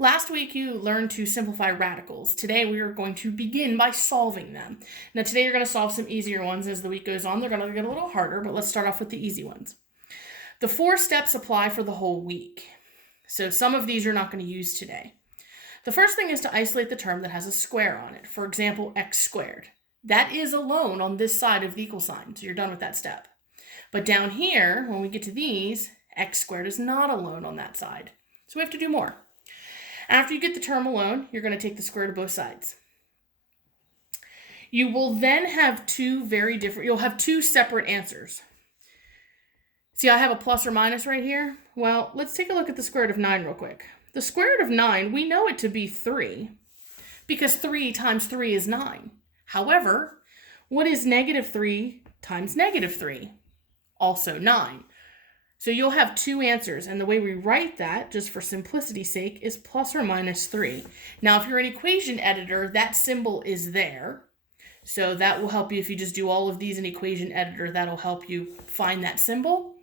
Last week you learned to simplify radicals. Today we are going to begin by solving them. Now today you're going to solve some easier ones as the week goes on. They're going to get a little harder, but let's start off with the easy ones. The 4 steps apply for the whole week. So some of these you're not going to use today. The first thing is to isolate the term that has a square on it. For example, x squared. That is alone on this side of the equal sign, so you're done with that step. But down here, when we get to these, x squared is not alone on that side. So we have to do more. After you get the term alone, you're going to take the square root of both sides. You will then have you'll have two separate answers. See, I have a plus or minus right here. Well, let's take a look at the square root of 9 real quick. The square root of 9, we know it to be 3 because 3 times 3 is 9. However, what is negative 3 times negative 3? Also 9. So you'll have two answers, and the way we write that, just for simplicity's sake, is plus or minus 3. Now, if you're an equation editor, that symbol is there. So that will help you if you just do all of these in equation editor, that'll help you find that symbol.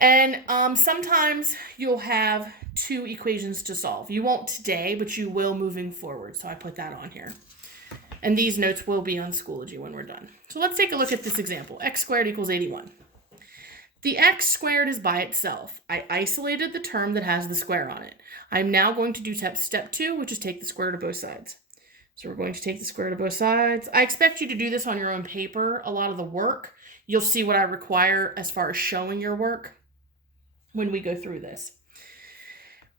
And sometimes you'll have 2 equations to solve. You won't today, but you will moving forward. So I put that on here. And these notes will be on Schoology when we're done. So let's take a look at this example. X squared equals 81. The x squared is by itself. I isolated the term that has the square on it. I'm now going to do step 2, which is take the square root of both sides. So we're going to take the square root of both sides. I expect you to do this on your own paper. A lot of the work, you'll see what I require as far as showing your work when we go through this.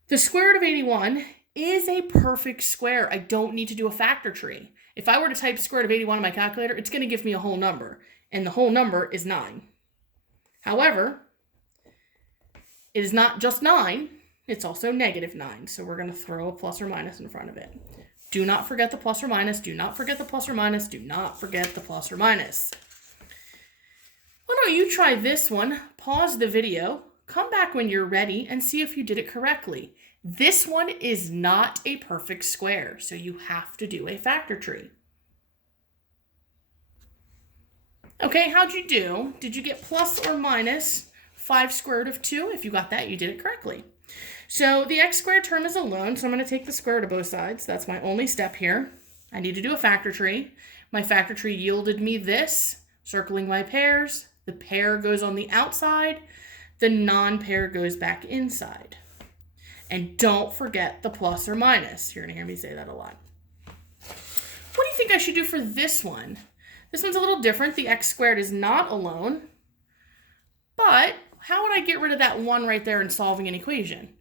The square root of 81 is a perfect square. I don't need to do a factor tree. If I were to type square root of 81 on my calculator, it's going to give me a whole number, and the whole number is 9. However, it is not just 9, it's also negative 9. So we're going to throw a plus or minus in front of it. Do not forget the plus or minus. Do not forget the plus or minus. Do not forget the plus or minus. Why don't you try this one? Pause the video, come back when you're ready, and see if you did it correctly. This one is not a perfect square, so you have to do a factor tree. Okay, how'd you do? Did you get plus or minus 5 square root of 2? If you got that, you did it correctly. So the x squared term is alone, so I'm going to take the square root of both sides. That's my only step here. I need to do a factor tree. My factor tree yielded me this, circling my pairs. The pair goes on the outside. The non-pair goes back inside. And don't forget the plus or minus. You're going to hear me say that a lot. What do you think I should do for this one? This one's a little different. The x squared is not alone. But how would I get rid of that 1 right there in solving an equation?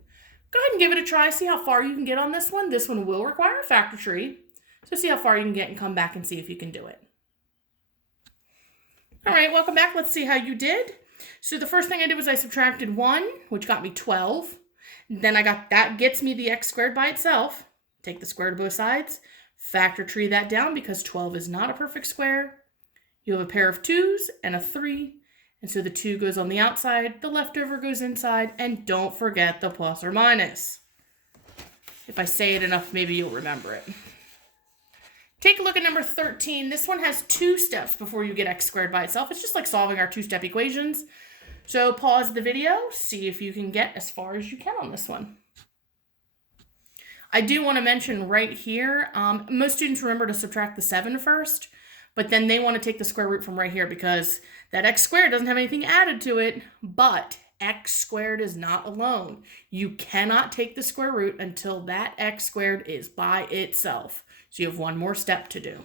Go ahead and give it a try. See how far you can get on this one. This one will require a factor tree. So see how far you can get and come back and see if you can do it. All right, welcome back. Let's see how you did. So the first thing I did was I subtracted 1, which got me 12. Then that gets me the x squared by itself. Take the square root of both sides. Factor tree that down because 12 is not a perfect square. You have a pair of 2s and a 3. And so the 2 goes on the outside, the leftover goes inside, and don't forget the plus or minus. If I say it enough, maybe you'll remember it. Take a look at number 13. This one has 2 steps before you get x squared by itself. It's just like solving our 2-step equations. So pause the video, see if you can get as far as you can on this one. I do want to mention right here, most students remember to subtract the 7 first, but then they want to take the square root from right here because that x squared doesn't have anything added to it, but x squared is not alone. You cannot take the square root until that x squared is by itself. So you have one more step to do.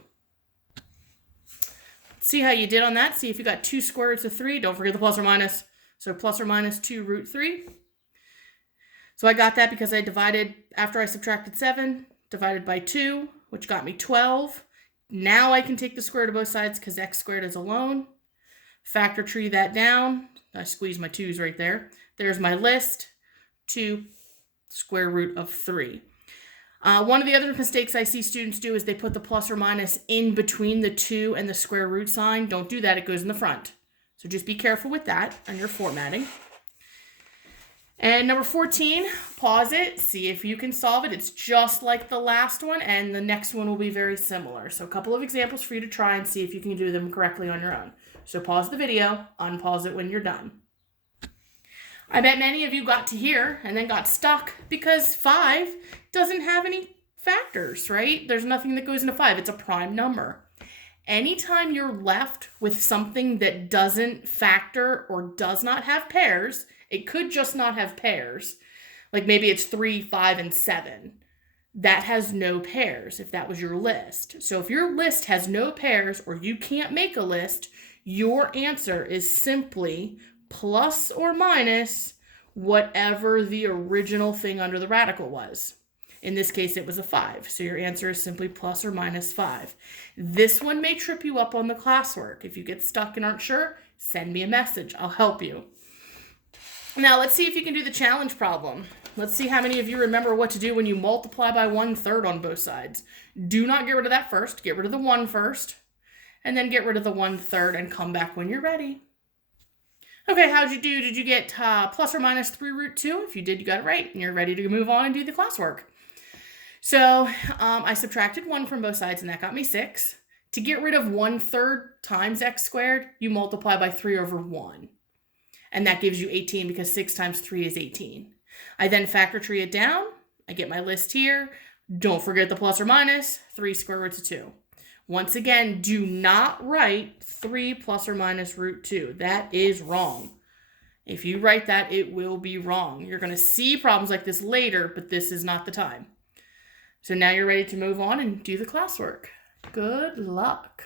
See how you did on that. See if you got 2 square roots of 3. Don't forget the plus or minus. So plus or minus 2 root 3. So I got that because I divided, after I subtracted 7, divided by 2, which got me 12. Now I can take the square root of both sides because x squared is alone. Factor tree that down. I squeeze my 2's right there. There's my list. 2 square root of 3. One of the other mistakes I see students do is they put the plus or minus in between the 2 and the square root sign. Don't do that. It goes in the front. So just be careful with that on your formatting. And number 14, pause it, see if you can solve it. It's just like the last one, and the next one will be very similar. So a couple of examples for you to try and see if you can do them correctly on your own. So pause the video, unpause it when you're done. I bet many of you got to here and then got stuck because 5 doesn't have any factors, right? There's nothing that goes into 5. It's a prime number. Anytime you're left with something that doesn't factor or does not have pairs, it could just not have pairs. Like maybe it's 3, 5, and 7. That has no pairs if that was your list. So if your list has no pairs or you can't make a list, your answer is simply plus or minus whatever the original thing under the radical was. In this case, it was a 5. So your answer is simply plus or minus 5. This one may trip you up on the classwork. If you get stuck and aren't sure, send me a message. I'll help you. Now, let's see if you can do the challenge problem. Let's see how many of you remember what to do when you multiply by 1/3 on both sides. Do not get rid of that first. Get rid of the 1 first. And then get rid of the 1/3 and come back when you're ready. Okay, how'd you do? Did you get plus or minus 3√2? If you did, you got it right. And you're ready to move on and do the classwork. So I subtracted 1 from both sides, and that got me 6. To get rid of 1/3 times x squared, you multiply by 3/1. And that gives you 18 because 6 times 3 is 18. I then factor tree it down. I get my list here. Don't forget the plus or minus. 3 square roots of 2. Once again, do not write 3 plus or minus root 2. That is wrong. If you write that, it will be wrong. You're going to see problems like this later, but this is not the time. So now you're ready to move on and do the classwork. Good luck.